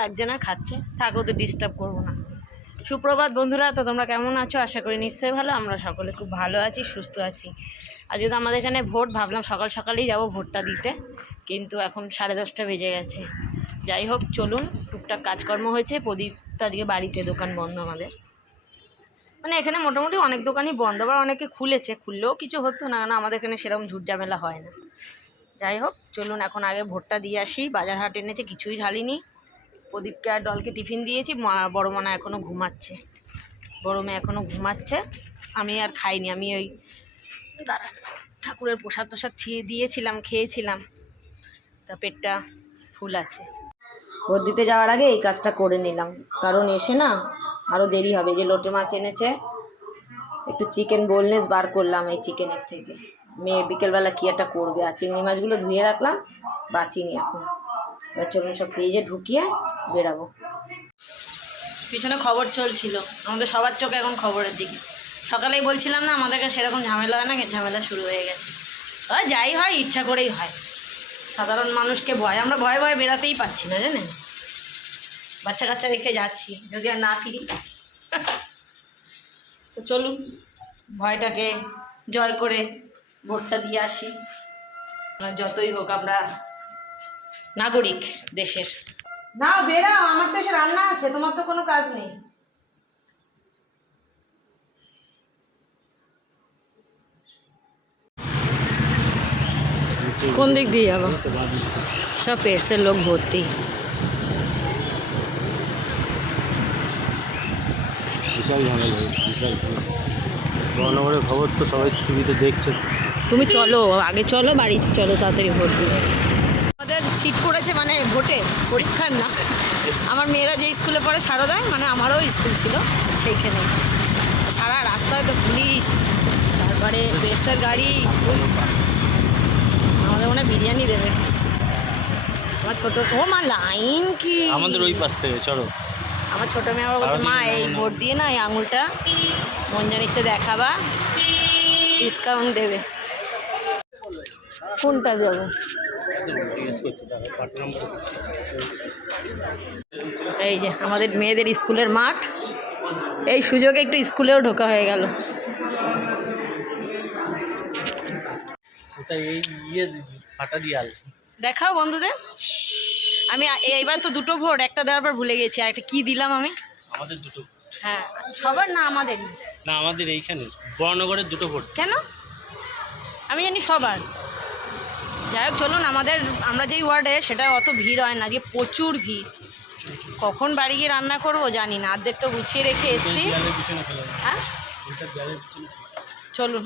লাগছে না, খাচ্ছে, থাক, ওদের ডিস্টার্ব করবো না। সুপ্রভাত বন্ধুরা, তো তোমরা কেমন আছো? আশা করি নিশ্চয়ই ভালো। আমরা সকলে খুব ভালো আছি, সুস্থ আছি। আর যদি আমাদের এখানে ভোট, ভাবলাম সকাল সকালেই যাব ভোটটা দিতে, কিন্তু এখন 10:30 বেজে গেছে। যাই হোক, চলুন। টুকটাক কাজকর্ম হয়েছে। প্রদীপ তো আজকে বাড়িতে, দোকান বন্ধ আমাদের। মানে এখানে মোটামুটি অনেক দোকানই বন্ধ, আবার অনেকে খুলেছে, খুললেও কিছু হতো না, কারণ আমাদের এখানে সেরকম ঝুটঝামেলা হয় না। যাই হোক, চলুন এখন আগে ভোটটা দিয়ে আসি। বাজার হাট এনেছে, কিছুই ঢালিনি। প্রদীপকে আর ডলকে টিফিন দিয়েছি। বড় মনা এখনও ঘুমাচ্ছে, বড় মেয়ে এখনও ঘুমাচ্ছে। আমি আর খাইনি, আমি ওই ঠাকুরের প্রসাদ টোসাদ দিয়েছিলাম, খেয়েছিলাম, তা পেটটা ফুল আছে। ভোট দিতে যাওয়ার আগে এই কাজটা করে নিলাম, কারণ এসে না আরও দেরি হবে। যে লোটে মাছ এনেছে, একটু চিকেন বোনলেস বার করলাম এই চিকেনের থেকে। মেয়ে বিকেলবেলা কী একটা করবে, আর চিংড়ি মাছগুলো ধুয়ে রাখলাম, বাঁচিনি এখন। এবার চলুন সব ফ্রিজে ঢুকিয়ে বেরাবো। পিছনে খবর চলছিল, আমাদের সবার চোখে এখন খবরের দিকে। সকালেই বলছিলাম না, আমাদের কাছে সেরকম ঝামেলা হয় না, ঝামেলা শুরু হয়ে গেছে। যাই হয় ইচ্ছা করেই হয়। সাধারণ মানুষকে ভয়, আমরা ভয়ে ভয়ে বেরাতেই পারছি না, জানেন। বাচ্চা কাচ্চা রেখে যাচ্ছি, যদি আর না ফিরি। তো চলুন ভয়টাকে জয় করে ভোটটা দিয়ে আসি। আর যতই হোক আমরা নাগরিক দেশের। না বেরাও, আমার তো এসে রান্না আছে, তোমার তো কোনো কাজ নেই। কোন দিক দিয়ে যাবো? সব পেসের লোক ভর্তি। বিশাল ঝামেলা, বিশাল মহানগরের খবর তো সবাই টিভিতে দেখছে। তুমি চলো আগে, চলো বাড়ি চলো, তাড়াতাড়ি ভোট দিবে। আমাদের সিট পড়েছে, মানে ভোটে, পরীক্ষার না। আমার মেয়েরা যে স্কুলে পড়ে সারদায়, মানে আমারও স্কুল ছিল সেইখানে। সারা রাস্তায় তো পুলিশ, তারপরে পেসের গাড়ি। আমাদের মনে বিরিয়ানি দেবে। আমার ছোটো, ও মা লাইন কি আমাদের ওই পাশ থেকে, চলো। আমার ছোটো মেয়ে আবার বলছে, মা এই ভোট দিয়ে না এই আঙুলটা মঞ্জানিসে দেখাবা, ডিসকাউন্ট দেবে। কোনটা যাবো? এই যে আমাদের মেয়েদের স্কুলের মাঠ, এই সুযোগে একটু স্কুলেও ঢোকা হয়ে গেল। দেখাও বন্ধুদের। আমি এইবার তো দুটো ভোট, একটা দেওয়ার পর ভুলে গেছি, আর একটা কী দিলাম আমি। আমাদের দুটো। হ্যাঁ, সবার না, আমাদের না, আমাদের এইখানে বড়নগরের দুটো ভোট। কেন? আমি জানি সবার। যাই হোক, চলুন। আমরা যেই ওয়ার্ডে, সেটা অত ভিড় হয় না, যে প্রচুর ভিড়। কখন বাড়ি গিয়ে রান্না করবো জানি না, অর্ধেক তো গুছিয়ে রেখে এসছি। হ্যাঁ চলুন।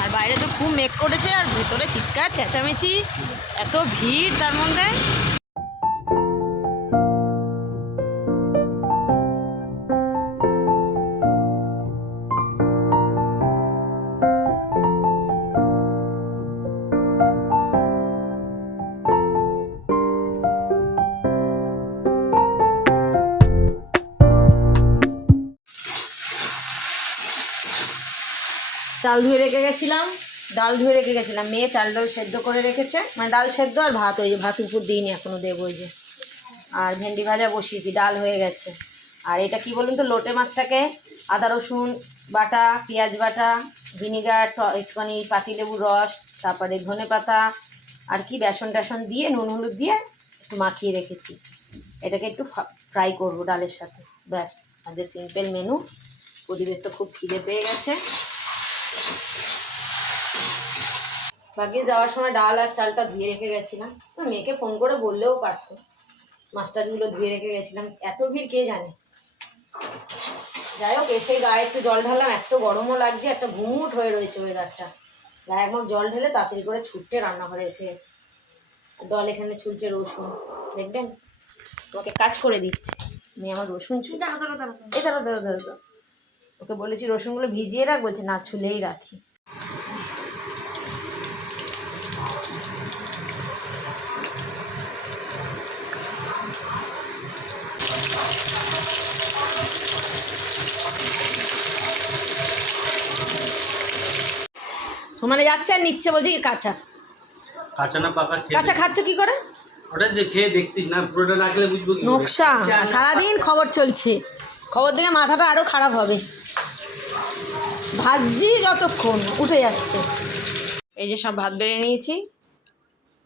আর বাইরে তো খুব মেঘ করেছে, আর ভেতরে চিৎকার চেঁচামেচি, এত ভিড় তার মধ্যে। চাল ধুয়ে রেখে গেছিলাম, ডাল ধুয়ে রেখে গেছিলাম। মেয়ে চাল ডাল সেদ্ধ করে রেখেছে, মানে ডাল সেদ্ধ আর ভাত, ওই যে ভাত উপর দিইনি, এখনও দেবো। ওই যে, আর ভেন্ডি ভাজা বসিয়েছি, ডাল হয়ে গেছে। আর এটা কি বলুন তো, লোটে মাছটাকে আদা রসুন বাটা, পেঁয়াজ বাটা, ভিনিগার, একটুখানি পাতিলেবুর রস, তারপরে ধনে পাতা, আর কি বেসন টেসন দিয়ে, নুন হলুদ দিয়ে একটু মাখিয়ে রেখেছি। এটাকে একটু ফ্রাই করবো ডালের সাথে, ব্যাস। আর যে সিম্পল মেনু। প্রদীপের তো খুব খিদে পেয়ে গেছে। বাকি যাওয়ার সময় ডাল আর চালটা ধুয়ে রেখে গেছিলাম, মেয়েকে ফোন করে বললেও পারতো। মাছটাগুলো ধুয়ে রেখে গেছিলাম, এত ভিড় কে জানে। যাই হোক, এসে গায়ে একটু জল ঢাললাম, এত গরমও লাগছে, একটা ঘুমুট হয়ে রয়েছে ওয়েদারটা। গায়ে একদম জল ঢেলে তাড়াতাড়ি করে ছুটতে রান্নাঘরে এসে গেছি। ডল এখানে ছুলছে রসুন, দেখবেন তোমাকে কাজ করে দিচ্ছে। মেয়ে আমার রসুন ছুলে, এই ধরো। ওকে বলেছি রসুনগুলো ভিজিয়ে রাখ, বলছে না, ছুলেই রাখি। মানে যাচ্ছে আর নিচ্ছে, বলছে কি কাঁচা। কাঁচা না পাকা? কাঁচা খাচ্ছ কি করে? ওটা যে খেয়ে দেখতিস না, পুরোটা না খেলে বুঝবো কি করে? নকশা সারাদিন খবর চলছে, খবর দিলে মাথাটা আরও খারাপ হবে। ভাজছি যতক্ষণ উঠে যাচ্ছে। এই যে সব ভাত বেড়ে নিয়েছি,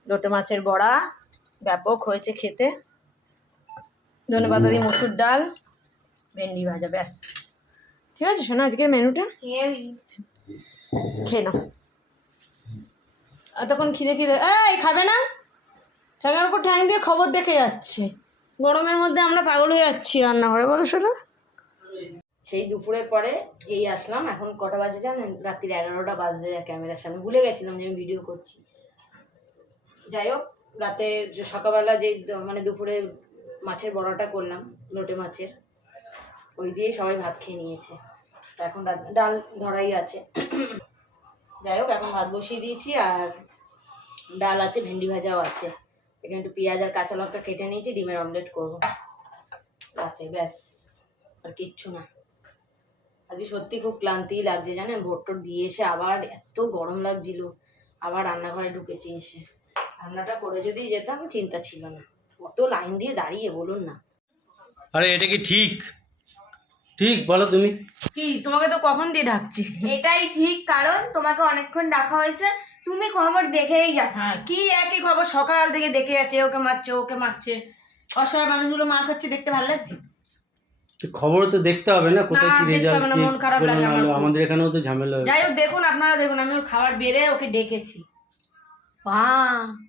লোটে মাছের বড়া ব্যাপক হয়েছে খেতে, ধনেপাতা দিয়ে মসুর ডাল, ভেন্ডি ভাজা, ব্যাস। ঠিক আছে শোনো আজকের মেনুটা খেয়ে নাও। এতক্ষণ খিদে খিদে এই খাবে না, ঠ্যাঙের উপর ঠ্যাং দিয়ে খবর দেখে যাচ্ছে। গরমের মধ্যে আমরা পাগল হয়ে যাচ্ছি রান্নাঘরে, বলো সেটা। সেই দুপুরের পরে এই আসলাম, এখন কটা বাজে জানেন? রাত্রির 11টা বাজে। ক্যামেরার সামনে ভুলে গেছিলাম যে আমি ভিডিও করছি। যাই হোক, রাতে সকালবেলা যে মানে দুপুরে মাছের বড়াটা করলাম লোটে মাছের, ওই দিয়েই সবাই ভাত খেয়ে নিয়েছে। তা এখন ডাল ধরাই আছে। যাই হোক, এখন ভাত বসিয়ে দিয়েছি, আর ডাল আছে, ভেন্ডি ভাজাও আছে। এখানে একটু পেঁয়াজ আর কাঁচা লঙ্কা কেটে নিয়েছি, ডিমের অমলেট করবো রাতে, ব্যাস। আর কিচ্ছু না। আজকে সত্যি খুব ক্লান্তি লাগছে জানেন, ভোট টোট দিয়ে এসে আবার এত গরম লাগছিল, আবার রান্নাঘরে ঢুকেছি এসে। রান্নাটা করে যদি যেতাম চিন্তা ছিল না, কত লাইন দিয়ে দাঁড়িয়ে বলুন না। আরে এটা কি ঠিক? ঠিক বলো তুমি। কি তোমাকে তো কখন দিয়ে ডাকছি? এটাই ঠিক, কারণ তোমাকে অনেকক্ষণ ডাকা হয়েছে, তুমি খবর দেখেই যাচ্ছ। হ্যাঁ, কি একই খবর, সকাল থেকে দেখে যাচ্ছে, ওকে মারছে ওকে মারছে। অসহায় মানুষগুলো মা খাচ্ছে, দেখতে ভালো লাগছে? খবর তো দেখতে হবে না, কোথায় না, কি দেখতে রেজাল্ট, হবে না, মন খারাপ লাগে আমার খুব। আমাদের এখানেও তো ঝামেলা যাই হয়েছে। হোক দেখুন, আপনারা দেখুন, আমি ওর খাবার বেড়ে ওকে ডেকেছি।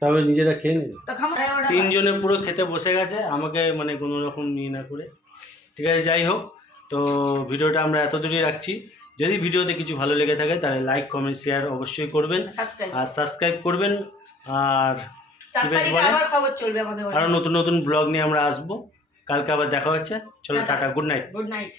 তবে নিজেরা খেয়ে নেবে। তো খাবার তিনজনে পুরো খেতে বসে গেছে, আমাকে মানে কোনো রকম নিয়ে না করে। ঠিক আছে, যাই হোক, তো ভিডিওটা আমরা এত দূরই রাখছি। যদি ভিডিওতে কিছু ভালো লেগে থাকে তাহলে লাইক কমেন্ট শেয়ার অবশ্যই করবেন, আর সাবস্ক্রাইব করবেন। আর 4 তারিখে আবার খবর চলবে আমাদের। আরও নতুন নতুন ব্লগ নিয়ে আমরা আসবো। কালকে আবার দেখা হচ্ছে। চলো tata, good night. Good night.